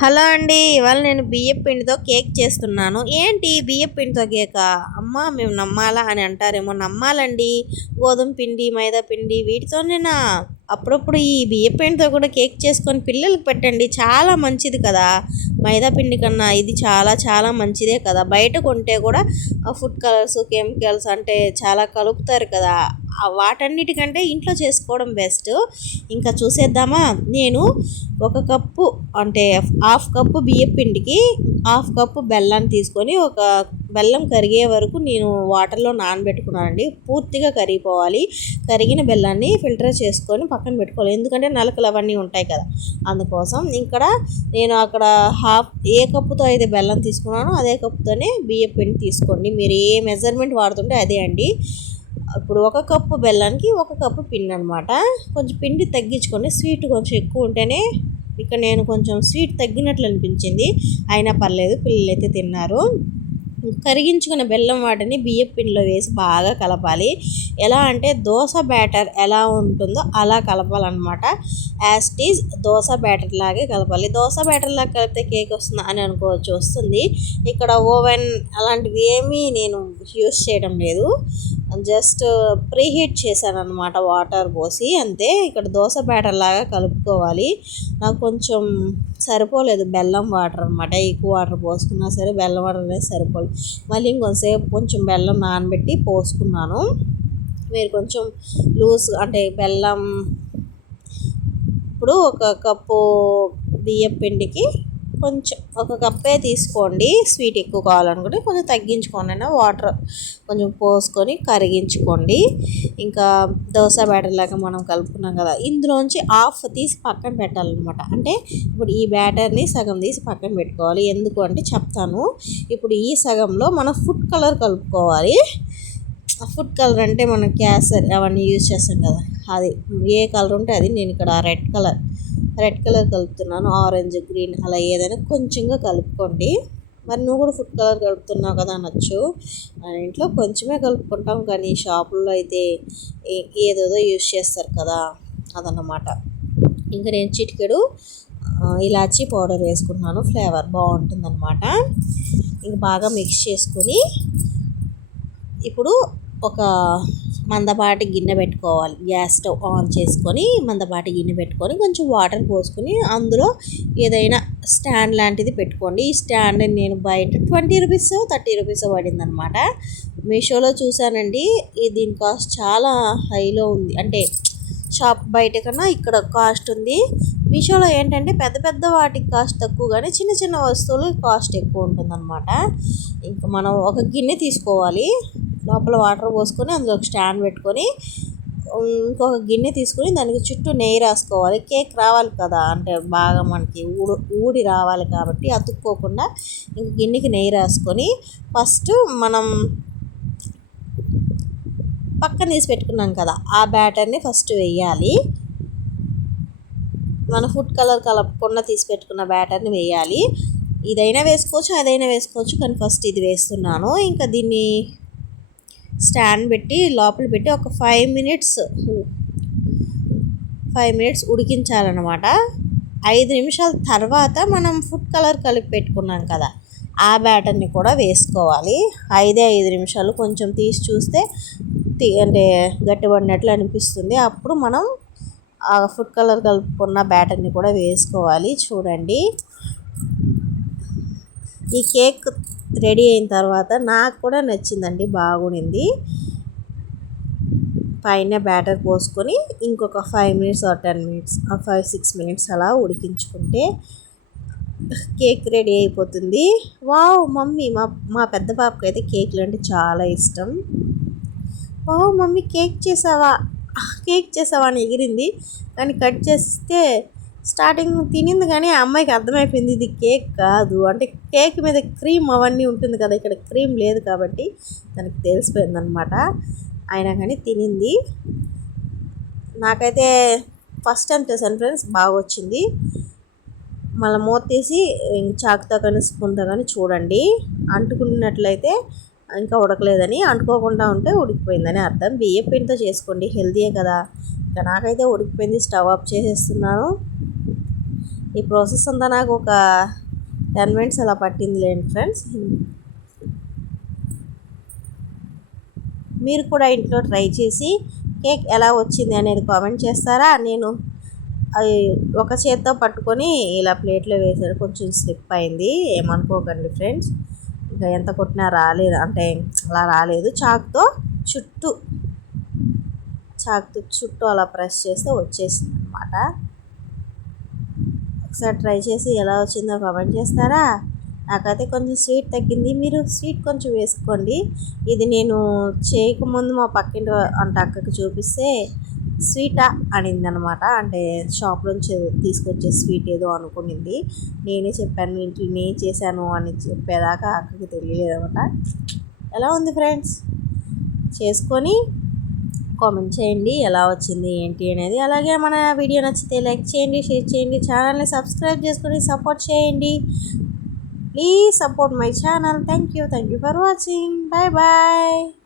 Hello అండి. ఇవాళ నేను బియ్యపు పిండితో కేక్ చేస్తున్నాను. ఏంటి బియ్యపు పిండితో కేకా? అమ్మ మేము నమ్మాలా అని అంటారేమో. నమ్మాలండి. గోధుమ పిండి, మైదా పిండి వీటితోనేనా? అప్పుడప్పుడు ఈ బియ్యపు పిండితో కూడా కేక్ చేసుకొని పిల్లలకి పెట్టండి. చాలా మంచిది కదా. మైదా పిండి కన్నా ఇది చాలా చాలా మంచిదే కదా. బయట కొంటే కూడా ఫుడ్ కలర్స్, కెమికల్స్ అంటే చాలా కలుపుతారు కదా. వాటన్నిటికంటే ఇంట్లో చేసుకోవడం బెస్ట్. ఇంకా చూసేద్దామా. నేను ఒక కప్పు అంటే హాఫ్ కప్పు బియ్యం పిండికి హాఫ్ కప్పు బెల్లాన్ని తీసుకొని ఒక బెల్లం కరిగే వరకు నేను వాటర్లో నానబెట్టుకున్నానండి. పూర్తిగా కరిగిపోవాలి. కరిగిన బెల్లాన్ని ఫిల్టర్ చేసుకొని పక్కన పెట్టుకోవాలి. ఎందుకంటే నలకలు అవన్నీ ఉంటాయి కదా. అందుకోసం నేను అక్కడ ఏ కప్పుతో అయితే బెల్లం తీసుకున్నానో అదే కప్పుతోనే బియ్యం పిండి తీసుకోండి. మీరు ఏ మెజర్మెంట్ వాడుతుంటే అదే అండి. ఇప్పుడు ఒక కప్పు బెల్లానికి ఒక కప్పు పిండి అనమాట. కొంచెం పిండి తగ్గించుకొని స్వీట్ కొంచెం ఎక్కువ ఉంటేనే ఇక్కడ నేను కొంచెం స్వీట్ తగ్గినట్లు అనిపించింది. అయినా పర్లేదు, పిల్లలు అయితే తిన్నారు. కరిగించుకున్న బెల్లం వాటిని బియ్యం పిండిలో వేసి బాగా కలపాలి. ఎలా అంటే దోశ బ్యాటర్ ఎలా ఉంటుందో అలా కలపాలన్నమాట. As it is dosa batter లాగే కలపాలి. దోశ బ్యాటర్ లాగా కలిపితే కేక్ వస్తుంది అని అనుకోవచ్చు, వస్తుంది. ఇక్కడ ఓవెన్ అలాంటివి ఏమీ నేను యూస్ చేయడం లేదు. జస్ట్ ప్రీహీట్ చేశాను అనమాట, వాటర్ పోసి అంతే. ఇక్కడ దోశ బ్యాటర్ లాగా కలుపుకోవాలి. నాకు కొంచెం సరిపోలేదు బెల్లం వాటర్ అనమాట. ఎక్కువ వాటర్ పోసుకున్నా సరే బెల్లం వాటర్ అనేది సరిపోలేదు. మళ్ళీ కొంచెం బెల్లం నానబెట్టి పోసుకున్నాను. మీరు కొంచెం లూజ్ అంటే బెల్లం ఇప్పుడు ఒక కప్పు బియ్యం పిండికి కొంచెం ఒక కప్పే తీసుకోండి. స్వీట్ ఎక్కువ కావాలనుకుంటే కొంచెం తగ్గించుకోండి. వాటర్ కొంచెం పోసుకొని కరిగించుకోండి. ఇంకా దోశ బ్యాటర్ లాగా మనం కలుపుకున్నాం కదా, ఇందులోంచి హాఫ్ తీసి పక్కన పెట్టాలన్నమాట. అంటే ఇప్పుడు ఈ బ్యాటర్ని సగం తీసి పక్కన పెట్టుకోవాలి. ఎందుకు అంటే చెప్తాను. ఇప్పుడు ఈ సగంలో మనం ఫుడ్ కలర్ కలుపుకోవాలి. ఫుడ్ కలర్ అంటే మనం కేసరి అవన్నీ యూజ్ చేస్తాం కదా, అది ఏ కలర్ ఉంటే అది. నేను ఇక్కడ రెడ్ కలర్ కలుపుతున్నాను. ఆరెంజ్, గ్రీన్ అలా ఏదైనా కొంచెంగా కలుపుకోండి. మరి నువ్వు కూడా ఫుడ్ కలర్ కలుపుతున్నావు కదా అనొచ్చు. మన ఇంట్లో కొంచెమే కలుపుకుంటాం, కానీ షాపుల్లో అయితే ఏదేదో యూజ్ చేస్తారు కదా, అదన్నమాట. ఇంకా నేను చిటికెడు ఇలాచీ పౌడర్ వేసుకుంటున్నాను. ఫ్లేవర్ బాగుంటుందన్నమాట. ఇంక బాగా మిక్స్ చేసుకొని ఇప్పుడు ఒక మందపాటి గిన్నె పెట్టుకోవాలి. గ్యాస్ స్టవ్ ఆన్ చేసుకొని మందపాటి గిన్నె పెట్టుకొని కొంచెం వాటర్ పోసుకొని అందులో ఏదైనా స్టాండ్ లాంటిది పెట్టుకోండి. ఈ స్టాండ్ నేను బయట 20 రూపీస్ 30 రూపీస్ పడిందనమాట. మీషోలో చూసానండి. దీని కాస్ట్ చాలా హైలో ఉంది. అంటే షాప్ బయట కన్నా ఇక్కడ కాస్ట్ ఉంది. మీషోలో ఏంటంటే పెద్ద పెద్ద వాటికి కాస్ట్ తక్కువ, కానీ చిన్న చిన్న వస్తువులు కాస్ట్ ఎక్కువ ఉంటుందన్నమాట. ఇంకా మనం ఒక గిన్నె తీసుకోవాలి. లోపల వాటర్ పోసుకొని అందులో ఒక స్టాండ్ పెట్టుకొని ఇంకొక గిన్నె తీసుకొని దానికి చుట్టూ నెయ్యి రాసుకోవాలి. కేక్ రావాలి కదా, అంటే బాగా మనకి ఊడి రావాలి కాబట్టి అతుక్కోకుండా ఇంక గిన్నెకి నెయ్యి రాసుకొని ఫస్ట్ మనం పక్కన తీసి పెట్టుకున్నాం కదా ఆ బ్యాటర్ని ఫస్ట్ వేయాలి. మన ఫుడ్ కలర్ కలపకుండా తీసి పెట్టుకున్న బ్యాటర్ని వేయాలి. ఇదైనా వేసుకోవచ్చు, అదైనా వేసుకోవచ్చు, కానీ ఫస్ట్ ఇది వేస్తున్నాను. ఇంకా దీన్ని స్టాండ్ పెట్టి లోపల పెట్టి ఒక 5 మినిట్స్ ఉడికించాలన్నమాట. 5 నిమిషాల తర్వాత మనం ఫుడ్ కలర్ కలిపి పెట్టుకున్నాం కదా ఆ బ్యాటర్ని కూడా వేసుకోవాలి. 5 నిమిషాలు కొంచెం తీసి చూస్తే అంటే గట్టిపడినట్లు అనిపిస్తుంది. అప్పుడు మనం ఆ ఫుడ్ కలర్ కలుపుకున్న బ్యాటర్ని కూడా వేసుకోవాలి. చూడండి, ఈ కేక్ రెడీ అయిన తర్వాత నాకు కూడా నచ్చిందండి, బాగుంది. పైన బ్యాటర్ పోసుకొని ఇంకొక 5 మినిట్స్ 10 మినిట్స్ 5-6 మినిట్స్ అలా ఉడికించుకుంటే కేక్ రెడీ అయిపోతుంది. వావ్ మమ్మీ, మా పెద్ద పాపకి అయితే కేక్లు అంటే చాలా ఇష్టం. వావ్ మమ్మీ కేక్ చేసావా అని ఎగిరింది. కానీ కట్ చేస్తే స్టార్టింగ్ తినింది, కానీ ఆ అమ్మాయికి అర్థమైపోయింది ఇది కేక్ కాదు. అంటే కేక్ మీద క్రీమ్ అవన్నీ ఉంటుంది కదా, ఇక్కడ క్రీమ్ లేదు కాబట్టి తనకి తెలిసిపోయిందనమాట. అయినా కానీ తినింది. నాకైతే ఫస్ట్ టైం చేశాను ఫ్రెండ్స్, బాగా వచ్చింది. మళ్ళీ మూత తీసి చాకుతో కానీ స్పూన్తో కానీ చూడండి. అంటుకున్నట్లయితే ఇంకా ఉడకలేదని, అంటుకోకుండా ఉంటే ఉడికిపోయిందని అర్థం. బియ్యం పిండితో చేసుకోండి, హెల్తీయే కదా. ఇంకా నాకైతే ఉడికిపోయింది. స్టవ్ ఆఫ్ చేసేస్తున్నాను. ఈ ప్రాసెస్ అంతా నాకు ఒక 10 మినిట్స్ అలా పట్టింది లేండి ఫ్రెండ్స్. మీరు కూడా ఇంట్లో ట్రై చేసి కేక్ ఎలా వచ్చింది అనేది కామెంట్ చేస్తారా? నేను అది ఒక చేత్తో పట్టుకొని ఇలా ప్లేట్లో వేసాడు, కొంచెం స్లిప్ అయింది, ఏమనుకోకండి ఫ్రెండ్స్. ఇంకా ఎంత కొట్టినా రాలేదు, అంటే అలా రాలేదు. చాక్తో చుట్టూ అలా ప్రెస్ చేస్తే వచ్చేసింది అనమాట. ఒకసారి ట్రై చేసి ఎలా వచ్చిందో కామెంట్ చేస్తారా? నాకైతే కొంచెం స్వీట్ తగ్గింది, మీరు స్వీట్ కొంచెం వేసుకోండి. ఇది నేను చేయకముందు మా పక్కింటి అంటే అక్కకి చూపిస్తే స్వీటా అనింది అనమాట. అంటే షాప్ నుంచి తీసుకొచ్చే స్వీట్ ఏదో అనుకునింది. నేనే చెప్పాను ఇంట్లో నేను చేశాను అని చెప్పేదాకా అక్కకి తెలియలేదు అనమాట. ఎలా ఉంది ఫ్రెండ్స్? చేసుకొని కామెంట్ చేయండి ఎలా వచ్చింది ఏంటి అనేది. అలాగే మన వీడియో నచ్చితే లైక్ చేయండి, షేర్ చేయండి, ఛానల్ని సబ్స్క్రైబ్ చేసుకొని సపోర్ట్ చేయండి. Please support my channel. Thank you for watching. Bye bye.